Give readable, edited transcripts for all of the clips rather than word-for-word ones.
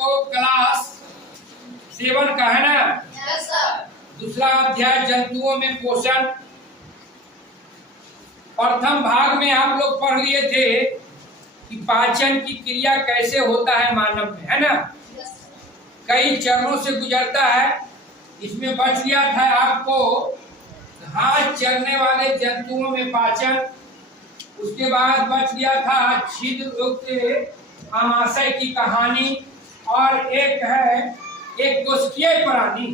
आपको क्लास 7 का है ना? Yes sir. दूसरा अध्याय जंतुओं में पोषण। प्रथम भाग में आप लोग पढ़ लिए थे कि पाचन की क्रिया कैसे होता है मानव में, है ना? कई चरणों से गुजरता है। इसमें बच गया था आपको घास चरने वाले जंतुओं में पाचन। उसके बाद बच गया था छिद्र युक्त आमाशय की कहानी, और एक है एक कोशिकीय प्राणी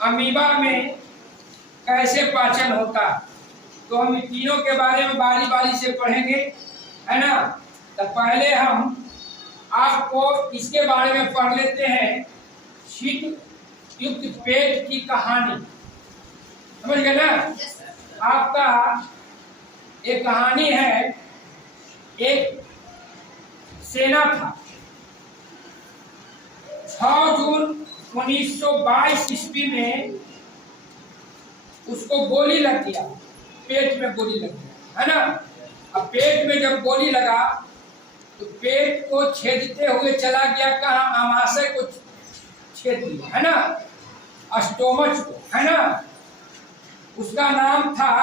अमीबा में कैसे पाचन होता। तो हम इन तीनों के बारे में बारी बारी से पढ़ेंगे, है ना? तो पहले हम आपको इसके बारे में पढ़ लेते हैं, छिद्र युक्त पेट की कहानी। समझ गए ना? आपका एक कहानी है, एक सेना था। 6 जून 1922 ईस्वी में उसको गोली लग गया, पेट में गोली लग गया, है ना? अब पेट में जब गोली लगा तो पेट को छेदते हुए चला गया, कहाँ? आमाशय को छेद दिया, है ना? स्टोमच को, है ना? उसका नाम था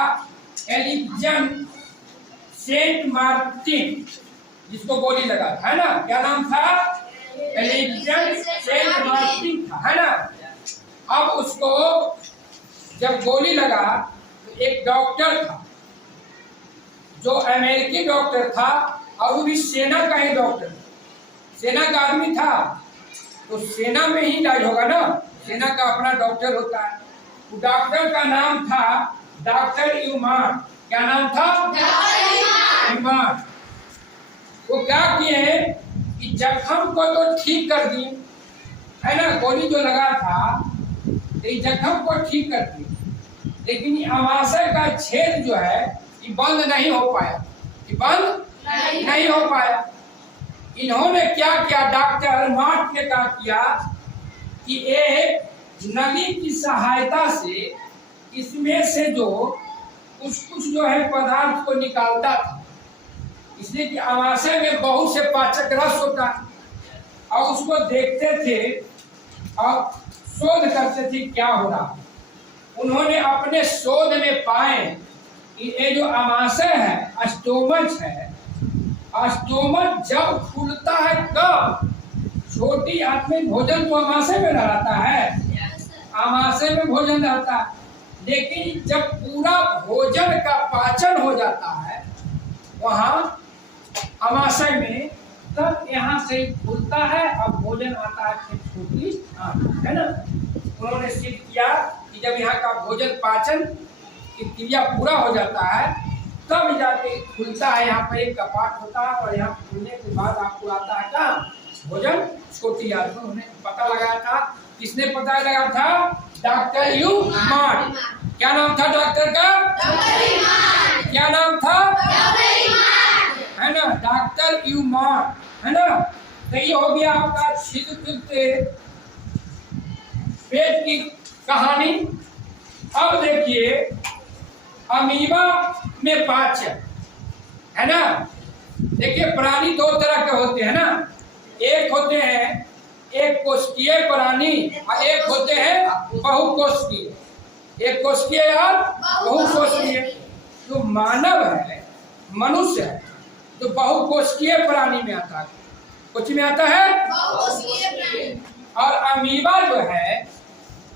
एलिजन सेंट मार्टिन, जिसको गोली लगा था, है ना? क्या नाम था? एलिजन सेंट मार्टिन था, है ना? अब उसको जब गोली लगा तो एक डॉक्टर था, जो अमेरिकी डॉक्टर था, और वो भी सेना का ही डॉक्टर, सेना का आदमी था। तो सेना में ही इलाज होगा ना, सेना का अपना डॉक्टर होता है। तो डॉक्टर का नाम था डॉक्टर यूमान। क्या नाम था? यूमान। वो क्या किए कि जख्म को तो ठीक कर दिए, है ना? गोली जो लगा था तो जख्म को ठीक कर दिए, लेकिन ये आमाशय का छेद जो है ये बंद नहीं हो पाया, ये बंद नहीं हो पाया। इन्होंने क्या किया, डॉक्टर मार्ट ने क्या किया कि एक नली की सहायता से इसमें से जो कुछ जो है पदार्थ को निकालता था, इसलिए कि आमाशय में बहुत से पाचक रस होता है, और उसको देखते थे और शोध करते थे क्या हो रहा। उन्होंने अपने शोध में पाए कि ये जो आमाशय है, स्टोमच है, स्टोमच जब खुलता है कब? छोटी आदमी भोजन तो आमाशय में रहता है, आमाशय में भोजन रहता है, लेकिन जब पूरा भोजन का पाचन हो जाता है वहाँ आमाशय में, तब यहाँ से खुलता है और भोजन आता है छोटी आंत, है ना? उन्होंने सिद्ध किया कि जब यहाँ का भोजन पाचन की क्रिया पूरा हो जाता है तब जाके खुलता है। यहाँ पर एक कपाट होता है और यहाँ खुलने के बाद आपको आता है क्या? भोजन छोटी आंत। उन्होंने पता लगाया था। किसने पता लगा था? डॉक्टर यूमान। क्या नाम था डॉक्टर का? क्या नाम था? है ना? डॉक्टर यूमान, है ना? तो ये हो गया आपका छिद्र युक्त पेट की कहानी। अब देखिए अमीबा में पाचन, है ना? देखिए प्राणी 2 तरह के होते हैं ना, एक होते हैं एक कोशिकीय प्राणी और एक होते हैं बहुकोशिकीय। एक कोशिकीय और बहुकोशिकीय। जो मानव है, मनुष्य है, जो बहुकोशिकीय प्राणी में आता है। कुछ में आता है बहुकोशिकीय प्राणी, और अमीबा जो है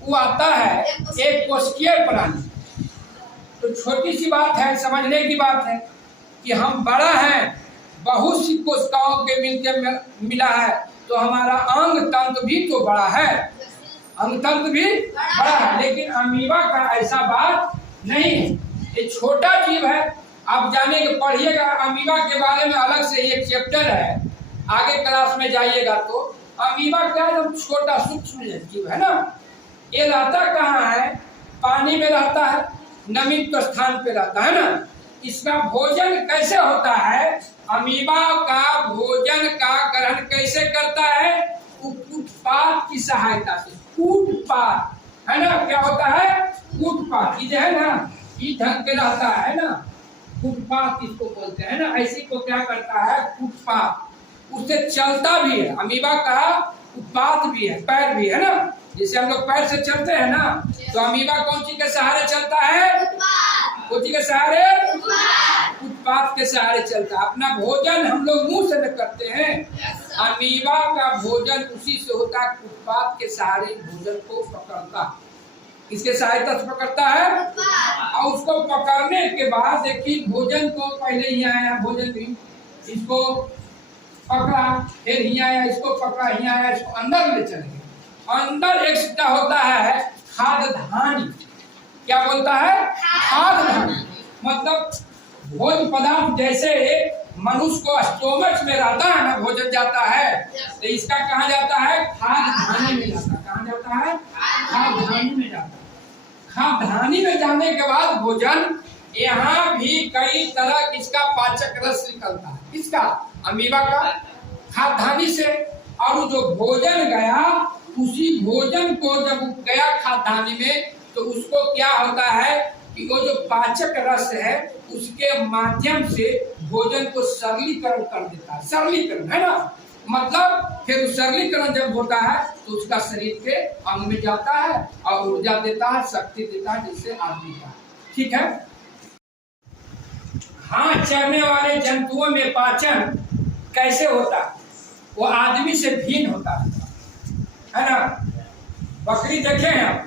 वो आता है एक कोशिकीय प्राणी। तो छोटी सी बात है, समझने की बात है कि हम बड़ा है, बहुत सी कोशिकाओं के मिलकर मिला है, तो हमारा अंग तंत्र भी तो बड़ा है, अंग तंत्र भी बड़ा है। लेकिन अमीबा का ऐसा बात नहीं है, ये छोटा जीव है। आप जाने के पढ़िएगा अमीबा के बारे में, अलग से एक चैप्टर है, आगे क्लास में जाइएगा तो। अमीबा क्या है? छोटा सूक्ष्म जीव है ना। ये रहता कहाँ है? पानी में रहता है, नमित स्थान पे रहता है ना। इसका भोजन कैसे होता है? अमीबा का भोजन का ग्रहण कैसे करता है? कूटपात की सहायता से। कूटपात, है ना? क्या होता है? कूटपात। ये है ना, ये ढंग के रहता है ना, कूटपात इसको बोलते हैं ना। ऐसी को क्या करता है? कूटपात। उससे चलता भी है। अमीबा का उत्पाद भी है, पैर भी है ना, जैसे हम लोग पैर से चलते हैं ना, तो अमीबा कौन चीज के सहारे चलता है? कौन चीज के सहारे? उत्पाद के सहारे चलता है। अपना भोजन हम लोग मुंह से न करते हैं, अमीबा का भोजन उसी से होता है, उत्पाद के सहारे भोजन को पकड़ता है। किसके सहायता से पकड़ता है? और उसको पकड़ने के बाद देखिए भोजन को पहले ही आया, भोजन भी इसको पकड़ा, फिर यहाँ आया, इसको पकड़ा, यहाँ आया, इसको अंदर ले चले गए। अंदर एक सिक्का होता है खाद्यान्नी। क्या बोलता है? खाद्यान्नी। मतलब भोजन पदार्थ जैसे मनुष्य को स्टोमच में रहता है ना, भोजन जाता है, तो इसका कहा जाता है? खाद्यान्नी में जाता है। कहा जाता है? खाद्यान्नी में जाता है। खाद्यान्नी में जाने के बाद भोजन, यहाँ भी कई तरह इसका पाचक रस निकलता है। किसका? अमीबा का, खाद्यान्नी से। और जो भोजन गया, उसी भोजन को जब गया खाद्यान्नी में, तो उसको क्या होता है कि वो जो पाचक रस है उसके माध्यम से भोजन को सरलीकरण कर देता है। सरलीकरण है ना, मतलब फिर सरलीकरण जब होता है तो उसका शरीर के अंग में जाता है और ऊर्जा देता है, शक्ति देता है, जिससे आदमी का। ठीक है। हाँ, चरने वाले जंतुओं में पाचन कैसे होता है? वो आदमी से भिन्न होता है ना। बकरी देखे हैं आप?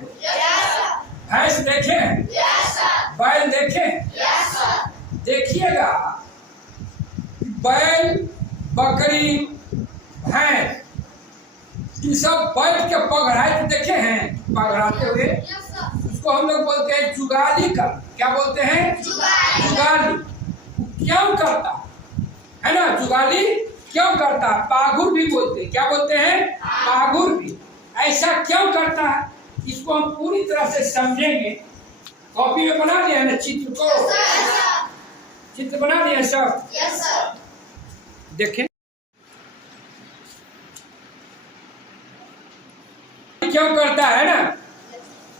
भैंस देखे हैं? बैल देखे हैं? देखिएगा, बैल, बकरी, भैंस, ये सब बैठ के पगड़ाते देखे हैं? पगड़ाते हुए उसको हम लोग बोलते हैं जुगाली का। क्या बोलते हैं? जुगाली। क्यों करता है ना? जुगाली क्यों करता है? पागुर भी बोलते हैं। क्या बोलते हैं? पागुर भी। ऐसा क्यों करता है, इसको हम पूरी तरह से समझेंगे। कॉपी में बना दिया है ना चित्र को? चित्र बना दिया सब? देखें क्यों करता है ना।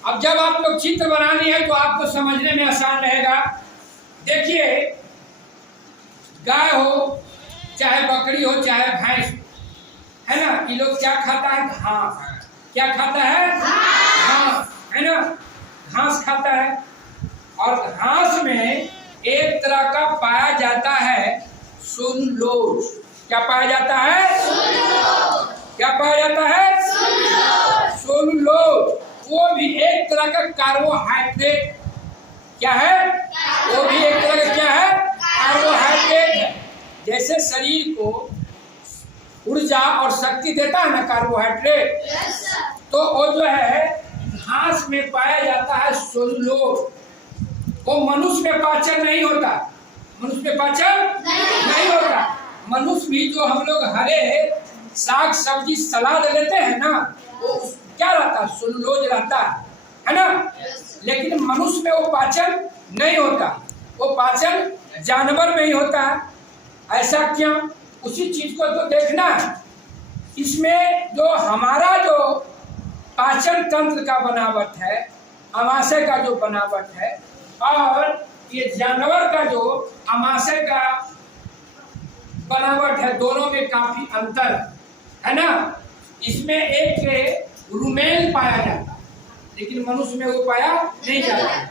अब जब आप लोग चित्र बनानी है तो आपको समझने में आसान रहेगा। देखिए, गाय हो चाहे बकरी हो चाहे भैंस, है ना, ये लोग क्या खाता है? घास। क्या खाता है? घास, है ना, घास खाता है। और घास में एक तरह का पाया जाता है सेलुलोज। क्या पाया जाता है? क्या पाया जाता है? सेलुलोज। वो भी एक तरह का कार्बोहाइड्रेट। क्या है? वो भी एक तरह का क्या है? कार्बोहाइड्रेट है। जैसे शरीर को ऊर्जा और शक्ति देता है ना कार्बोहाइड्रेट, तो वो जो है घास में पाया जाता है सेलुलोज। वो मनुष्य में पाचन नहीं होता। मनुष्य में पाचन नहीं होता। मनुष्य भी जो हम लोग हरे साग सब्जी सलाद लेते हैं ना, वो क्या रहता है? सेलुलोज रहता है ना। लेकिन मनुष्य में वो पाचन नहीं होता। वो पाचन जानवर में ही होता है। ऐसा क्यों? उसी चीज को तो देखना है। इसमें जो हमारा जो पाचन तंत्र का बनावट है, आमाशय का जो बनावट है, और ये जानवर का जो आमाशय का बनावट है, दोनों में काफी अंतर है ना। इसमें एक रुमेल पाया जाता है, लेकिन मनुष्य में वो पाया नहीं जाता।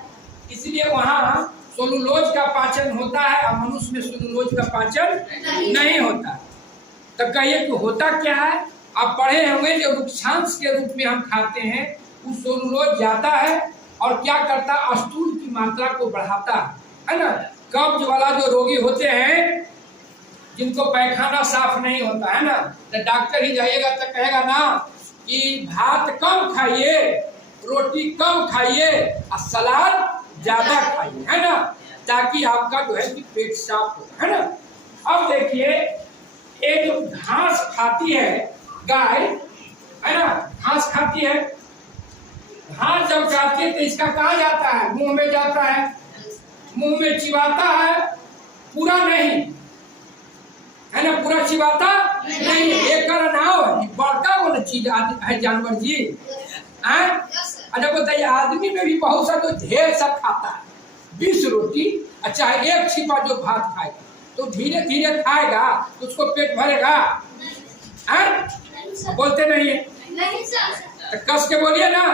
इसलिए वहाँ सेलुलोज का पाचन होता है और मनुष्य में सेलुलोज का पाचन नहीं होता। तो कहिए कि होता क्या है? आप पढ़े होंगे जो रुक्षांश के रूप में हम खाते हैं, उस सेलुलोज जाता है और क्या करता है? स्थूल की मात्रा को बढ़ाता है ना। कब्ज वाला जो रोगी होते हैं, जिनको पैखाना साफ नहीं होता है ना, तो डॉक्टर ही जाइएगा तो कहेगा ना कि भात कम खाइए, रोटी कम खाइए और सलाद ज्यादा खाइए, है ना, ताकि आपका जो है कि पेट साफ हो, है ना। अब देखिए, एक जो घास खाती है गाय, है ना, घास खाती है। घास जब खाती है तो इसका कहाँ जाता है? मुंह में जाता है। मुंह में चिबाता है, पूरा नहीं, है ना, पूरा चिबाता नहीं। एक नाव बड़का वो चीज है जानवर जी। अच्छा बताइए, आदमी में भी बहुत सा तो ढेर सब खाता है, 20 रोटी, चाहे एक छिपा जो भात खाए, तो धीरे धीरे खाएगा तो उसको पेट भरेगा? बोलते नहीं है? तो कस के बोलिए ना।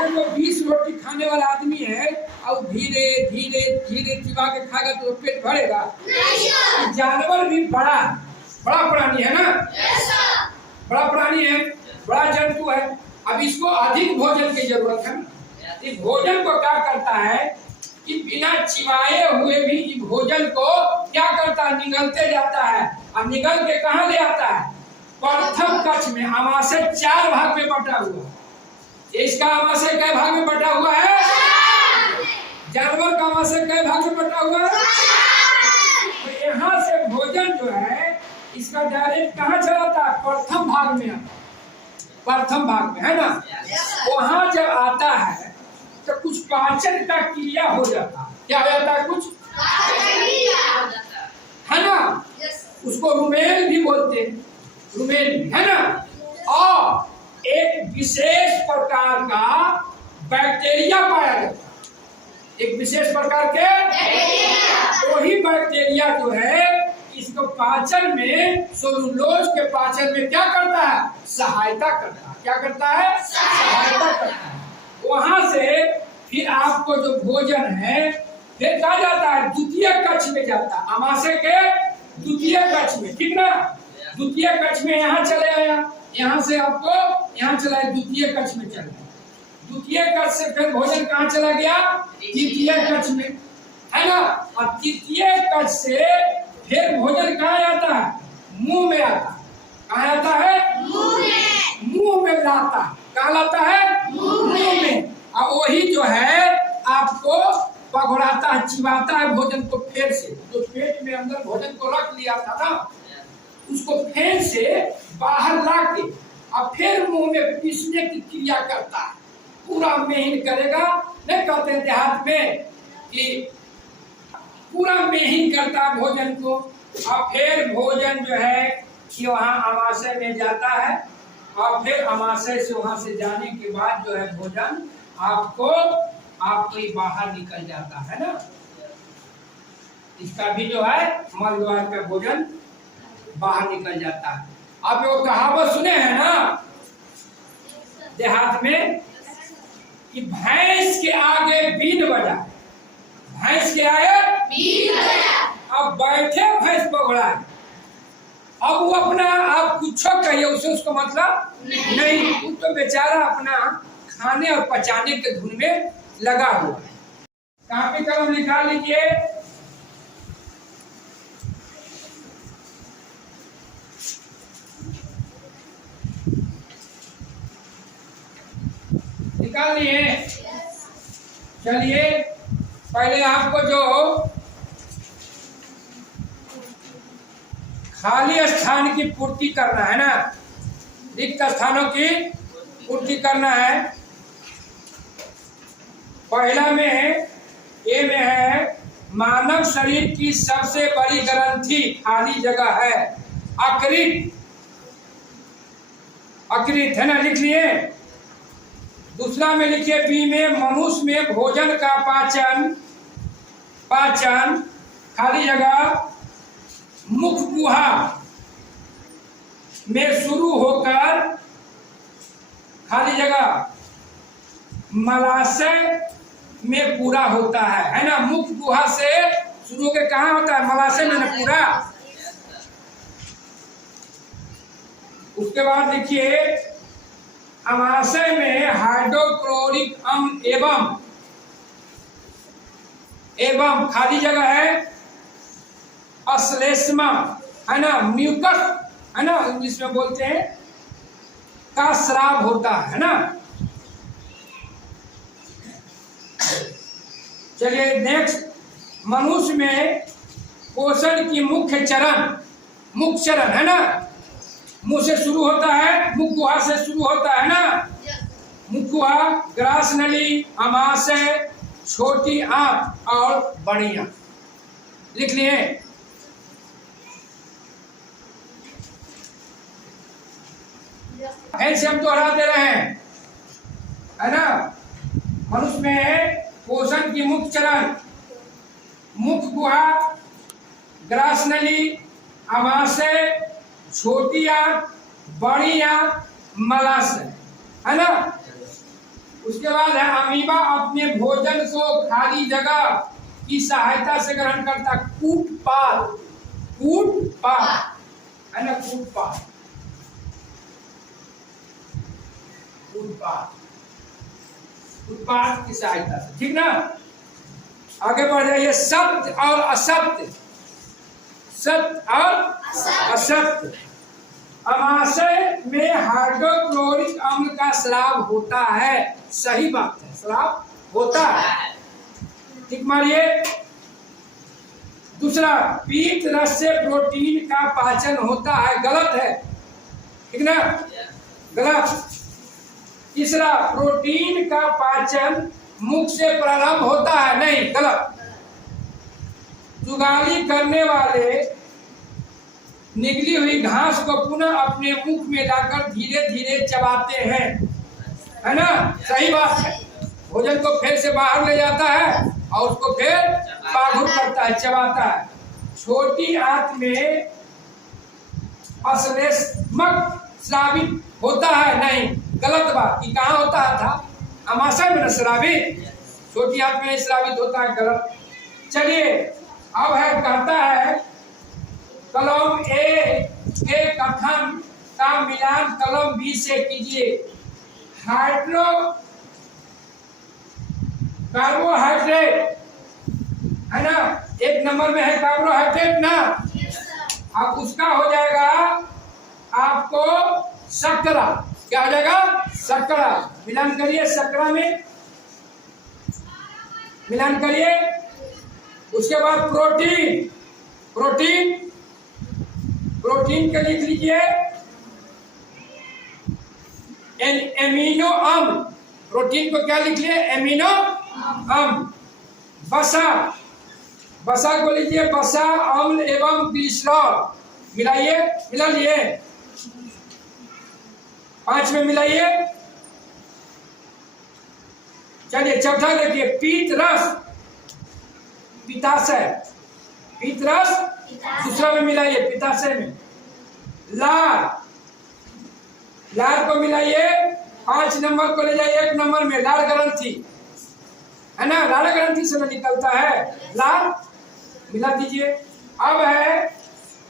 जो 20 रोटी खाने वाला आदमी है और धीरे धीरे धीरे चिबा के खाएगा तो पेट भरेगा? जानवर भी बड़ा प्राणी है ना, बड़ा प्राणी है, बड़ा जंतु है। अब इसको अधिक भोजन की जरूरत है। इस भोजन को क्या करता है कि बिना चिबाए हुए भी इस भोजन को क्या करता है, निगलते जाता है। अब निगल के कहाँ ले आता है? प्रथम कक्ष में। आमाशय 4 भाग में बटा हुआ है। इसका आमाशय कै भाग में बटा हुआ है? जानवर का आमाशय कै भाग में बटा हुआ है? तो यहाँ से भोजन जो है इसका डायरेक्ट कहाँ चलाता है? प्रथम भाग में आता है। प्रथम भाग में है ना। वहां जब आता है तो कुछ पाचन का क्रिया हो जाता है। क्या हो जाता है? कुछ है ना। उसको रुमेल भी बोलते हैं, रुमेल भी है ना। और एक विशेष प्रकार का बैक्टीरिया पाया जाता है। एक विशेष प्रकार के वही बैक्टीरिया जो है इसको पाचन में, सेलुलोज के पाचन में क्या करता है? सहायता करता है। क्या करता है? सहायता करता है। वहां से फिर आपको जो भोजन है फिर कहा जाता है द्वितीय कक्ष में जाता है। आमाशय के द्वितीय कक्ष में, ठीक ना। द्वितीय कक्ष में यहाँ चले आया, यहाँ से आपको यहाँ चला, द्वितीय कक्ष में चला। द्वितीय कक्ष से फिर भोजन कहाँ चला गया? तृतीय कक्ष में, है ना। और तृतीय कक्ष से फिर भोजन कहाँ आता है? मुंह में आता है। कहाँ आता है? मुंह में लाता है। कहाँ लाता है? मुंह में। और वही जो है आपको पकड़ाता है, चिबाता है भोजन को। फिर से जो पेट में अंदर भोजन को रख लिया था ना, उसको फिर से बाहर ला के और फिर मुंह में पीसने की क्रिया करता है। पूरा महीन करेगा। नहीं कहते देहात में कि पूरा महीन करता है भोजन को। और फिर भोजन जो है कि वहाँ आमाशय में जाता है और फिर आमाशय से वहां से जाने के बाद जो है भोजन आपको बाहर निकल जाता है ना। इसका भी जो है मल द्वार का भोजन बाहर निकल जाता है। आप वो कहावत सुने हैं ना देहात में कि भैंस के आगे बीन बजा। भैंस के आगे बीन बजा। अब बैठे भैंस पकड़ा, अब वो अपना आप कुछ कहिए उसे, उसको मतलब नहीं। वो तो बेचारा अपना खाने और पचाने के धुन में लगा हुआ है। कापी कलम निकाल लीजिए। निकाल लिए? चलिए पहले आपको जो खाली स्थान की पूर्ति करना है ना, रिक्त स्थानों की पूर्ति करना है। पहला में ए में है मानव शरीर की सबसे बड़ी ग्रंथि खाली जगह है अकृत। अकृत है ना, लिख लिए। दूसरा में लिखिए बी में मनुष्य में भोजन का पाचन खाली जगह मुख गुहा में शुरू होकर खाली जगह मलाशय में पूरा होता है ना। मुख गुहा से शुरू होकर कहाँ होता है? मलाशय में ना पूरा। उसके बाद लिखिए अमाशय में हाइड्रोक्लोरिक अम्ल एवं खाली जगह है अश्लेष्मा है ना, म्यूकस है ना, इंग्लिश में बोलते हैं, का स्राव होता है ना। चलिए नेक्स्ट, मनुष्य में पोषण की मुख्य चरण है ना, मुंह से शुरू होता है, मुख गुहा से शुरू होता है ना। मुख गुहा, ग्रास नली, अमाशय, छोटी आंत और बड़ी आंत। लिख लिए? ऐसे हम दोहरा दे रहे हैं है ना। मनुष्य में पोषण की मुख्य चरण मुख गुहा, ग्रास नली, अमाशय, छोटी आंत, बड़ी आंत, मलाशय, है ना। उसके बाद है अमीबा अपने भोजन को खाली जगह की सहायता से ग्रहण करता। कूटपाद, कूटपाद, है ना, कूटपाद, कूटपाद, उत्पाद की सहायता से, ठीक ना। आगे बढ़ जाइए। सत्य और असत्य, सत्य और असत्य। अमाशय में हाइड्रोक्लोरिक अम्ल का स्राव होता है, सही बात है, स्राव होता है, ठीक मारिए। दूसरा, पीत रस से प्रोटीन का पाचन होता है, गलत है, ठीक ना, गलत। तीसरा, प्रोटीन का पाचन मुख से प्रारंभ होता है, नहीं, गलत। जुगाली करने वाले निगली हुई घास को पुनः अपने मुख में लाकर धीरे धीरे चबाते हैं, है ना, सही बात है। भोजन को फिर से बाहर ले जाता है और उसको फिर पागुर करता है, चबाता है। छोटी आंत में अश्लेषमक स्रावित होता है, नहीं, गलत बात। कि कहाँ होता था? अमाशय में स्रावित, छोटी आंत में स्रावित होता है, गलत। चलिए अब है, कहता है कलम ए के कथन का मिलान कलम बी से कीजिए। हाइड्रो कार्बोहाइड्रेट, है ना, एक नंबर में है कार्बोहाइड्रेट ना, अब उसका हो जाएगा आपको शर्करा। क्या हो जाएगा? शर्करा। मिलान करिए, शर्करा में मिलान करिए। उसके बाद प्रोटीन, प्रोटीन, प्रोटीन के लिख लीजिए एमिनो अम्ल। प्रोटीन को क्या लिख लिए? एमिनो अम्ल। वसा, वसा को लीजिए वसा अम्ल एवं ग्लिसरॉल। मिलाइए, मिला लिए, 5 में मिलाइए। चलिए चौथा देखिए, पीत रस, पित्ताशय, पीत रस दूसरा में मिलाइए, पित्ताशय में। लार, लार को मिलाइए, 5 नंबर को ले जाइए 1 नंबर में, लार ग्रंथि, है ना, लार ग्रंथि से निकलता है, लार मिला दीजिए। अब है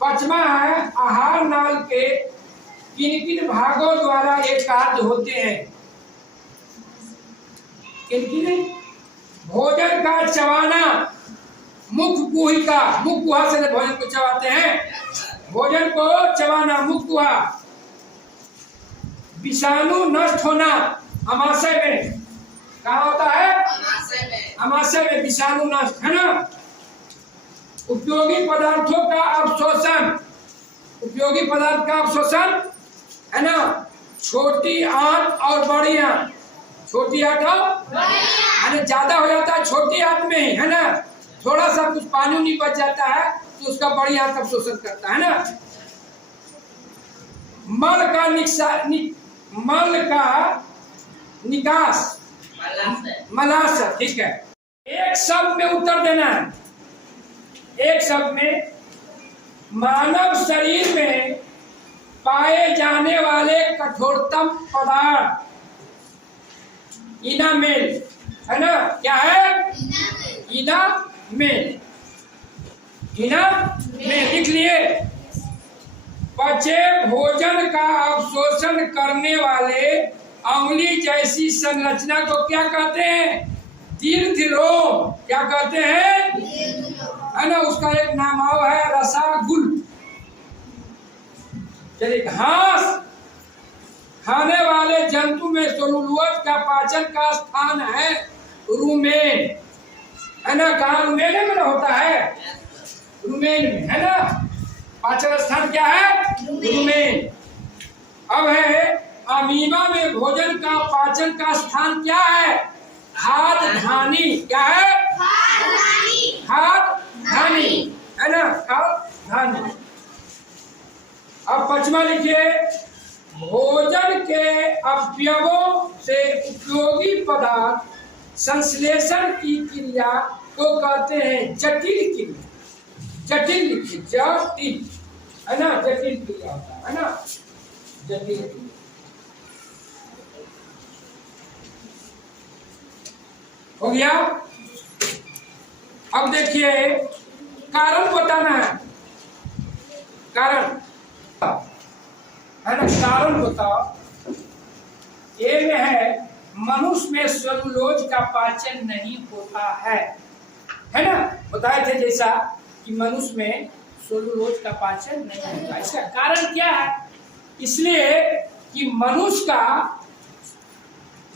5वां है, आहार नाल के किन किन भागों द्वारा ये कार्य होते हैं? किन किन? भोजन का चबाना, मुख गुहिका, मुख गुहा से भोजन को चबाते हैं, भोजन को चबाना, मुख गुहा। विषाणु नष्ट होना, अमाशय में, कहाँ होता है? अमाशय में, अमाशय में विषाणु नष्ट, है ना। उपयोगी पदार्थों का अवशोषण, उपयोगी पदार्थ का अवशोषण, है ना, छोटी आंत और बड़ी आंत, छोटी आंत और ज्यादा हो जाता है छोटी आंत में ही, है ना, थोड़ा सा कुछ पानी नहीं बच जाता है तो उसका बड़ी आंत अवशोषण करता है ना। मल का मल का निकास, मलाशय, ठीक है। एक शब्द में उत्तर देना है, एक शब्द में। मानव शरीर में पाए जाने वाले कठोरतम पदार्थ, इनामेल, है ना, क्या है? इनामेल, इनामेल लिख लिए। पचे भोजन का अवशोषण करने वाले अंगुली जैसी संरचना को क्या कहते हैं? दीर्घरोम। क्या कहते हैं? है ना, उसका एक नाम और है रसागुल। चलिए, घास खाने वाले जंतु में सेलुलोज का पाचन का स्थान है रुमेन, है ना, कहाँ? रुमेन में होता है, रुमेन में, है ना, पाचन स्थान क्या है? रुमेन। अब है अमीबा में भोजन का पाचन का स्थान क्या है? खाद्यानि। क्या है? खाद्यानि, है ना, खाद्यानि। अब 5वां लिखिए, भोजन के अवयवों से उपयोगी पदार्थ संश्लेषण की क्रिया को कहते हैं जटिल क्रिया। जटिल लिखिए, जटिल, है ना, जटिल क्रिया होता है ना, जटिल। हो गया। अब देखिए कारण बताना है, कारण है ना, कारण बताओ। ए में है मनुष्य में सेलुलोज का पाचन नहीं होता है ना, बताए थे जैसा कि मनुष्य में सेलुलोज का पाचन नहीं होता। इसका कारण क्या है? इसलिए कि मनुष्य का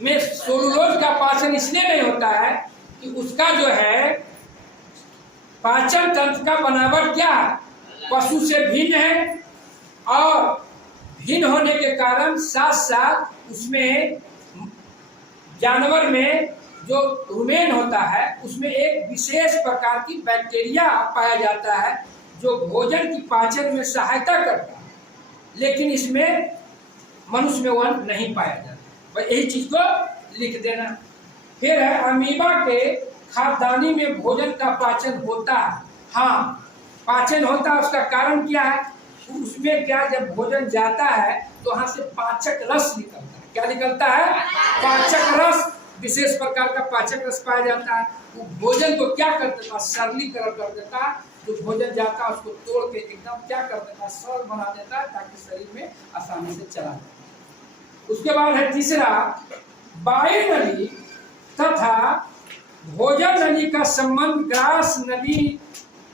में सेलुलोज का पाचन इसलिए नहीं होता है कि उसका जो है पाचन तंत्र का बनावट क्या है, पशु से भिन्न है, और भिन्न होने के कारण साथ साथ उसमें जानवर में जो रुमेन होता है उसमें एक विशेष प्रकार की बैक्टीरिया पाया जाता है जो भोजन की पाचन में सहायता करता है, लेकिन इसमें मनुष्य में वह नहीं पाया जाता। बस यही चीज को लिख देना। फिर है अमीबा के खाद्यान्नी में भोजन का पाचन होता है। हाँ, पाचन होता है, उसका कारण क्या है? उसमें क्या, जब भोजन जाता है तो वहां से पाचक रस निकलता है। क्या निकलता है? पाचक रस, विशेष प्रकार का पाचक रस पाया जाता है। वो भोजन को क्या कर देता है? सरलीकरण कर देता है। जो भोजन जाता है उसको तोड़ के एकदम क्या कर देता है? सरल बना देता है, ताकि शरीर में आसानी से चला जाए। उसके बाद है तीसरा, वायु नली तथा भोजन नली का संबंध ग्रास नली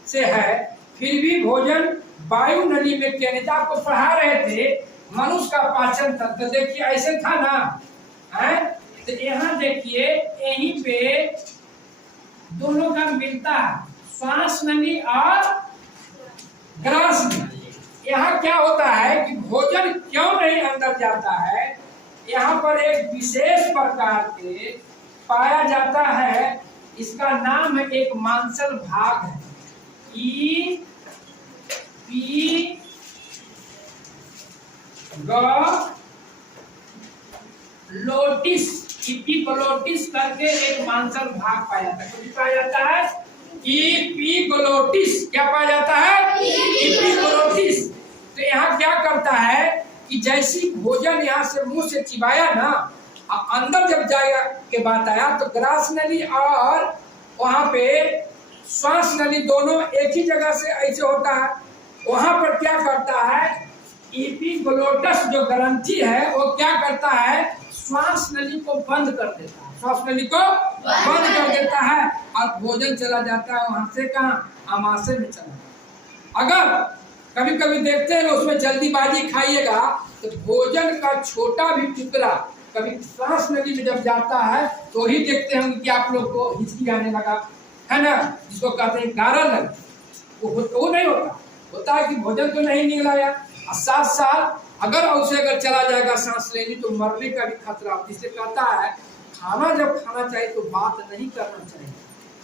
से है, फिर भी भोजन वायु नली में क्या, आपको पढ़ा रहे थे मनुष्य का पाचन तंत्र। देखिए ऐसे था ना, है तो यहाँ देखिए यहीं पे दोनों का मिलता है, श्वास नली और ग्रास नली। यहाँ क्या होता है कि भोजन क्यों नहीं अंदर जाता है? यहाँ पर एक विशेष प्रकार के पाया जाता है, इसका नाम है, एक मांसल भाग है, ई पी लोटिस, इपीग्लोटिस करके एक मांसल भाग पाया जाता है। पाया जाता है इपीग्लोटिस। क्या पाया जाता है? इपीग्लोटिस। तो यहाँ क्या करता है कि जैसी भोजन यहाँ से मुंह से चिबाया ना, अंदर जब जाएगा के बात आया तो ग्रास नली और वहां पे श्वास नली दोनों एक ही जगह से ऐसे होता है। वहां पर क्या करता है, इपीग्लोटस जो ग्रंथि है वो क्या करता है, श्वास नली को बंद कर देता है, श्वास नली को बंद कर देता है, और भोजन चला जाता है वहां से कहाँ, आमाशय में चला जाता है। अगर कभी कभी देखते हैं उसमें जल्दीबाजी खाइएगा तो भोजन का छोटा भी टुकड़ा कभी श्वास नली में जब जाता है तो ही देखते हैं कि आप लोग को हिचकी आने लगा, है ना, जिसको कहते हैं गारा लग, वो नहीं होता है कि भोजन तो नहीं निकलाया, और साथ साथ अगर चला जाएगा सांस लेनी तो मरने का भी खतरा। जिससे कहता है खाना जब खाना चाहिए तो बात नहीं करना चाहिए,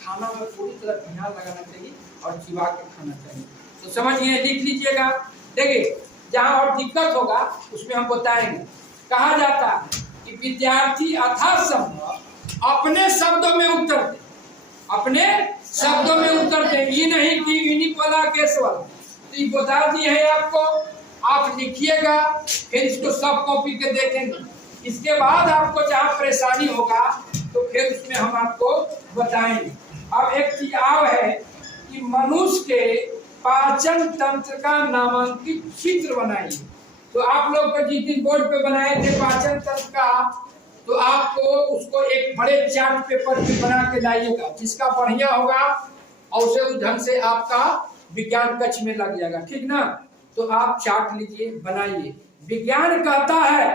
खाना में पूरी तरह ध्यान लगाना चाहिए और चिबा के खाना चाहिए। तो समझिए, लिख लीजिएगा। देखिए जहाँ और दिक्कत होगा उसमें हम बताएंगे। कहा जाता है कि विद्यार्थी यथासंभव अपने शब्दों में उत्तर दे, अपने शब्दों में उत्तर दे, ये नहीं कि यूनिक वाला केस वाला। तो ये बता दी है आपको, आप लिखिएगा, फिर इसको सब कॉपी के देखेंगे। इसके बाद आपको जहाँ परेशानी होगा तो फिर उसमें हम आपको बताएंगे। अब एक चीज और है कि मनुष्य के पाचन तंत्र का नामांकित चित्र बनाइए। तो आप लोग को जिस दिन बोर्ड पे बनाए थे पाचन तंत्र का, तो आपको उसको एक बड़े चार्ट पेपर पे बना के लाइएगा, जिसका बढ़िया होगा और उसे उस ढंग से आपका विज्ञान कक्ष में लग जाएगा, ठीक ना। तो आप चार्ट लीजिए, बनाइए। विज्ञान कहता है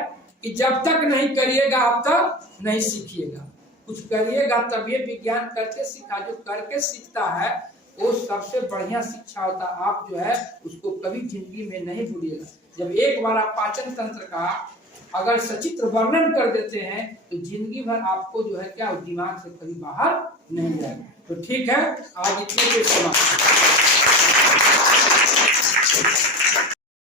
कि जब तक नहीं करिएगा आप तक नहीं सीखिएगा, कुछ करिएगा तभी विज्ञान करके सीखा। जो करके सीखता है वो सबसे बढ़िया शिक्षा होता है। आप जो है उसको कभी जिंदगी में नहीं भूलिएगा। जब एक बार आप पाचन तंत्र का अगर सचित्र वर्णन कर देते हैं तो जिंदगी भर आपको जो है क्या दिमाग से कभी बाहर नहीं जाएगा। तो ठीक है, आज इतने पे समाप्त।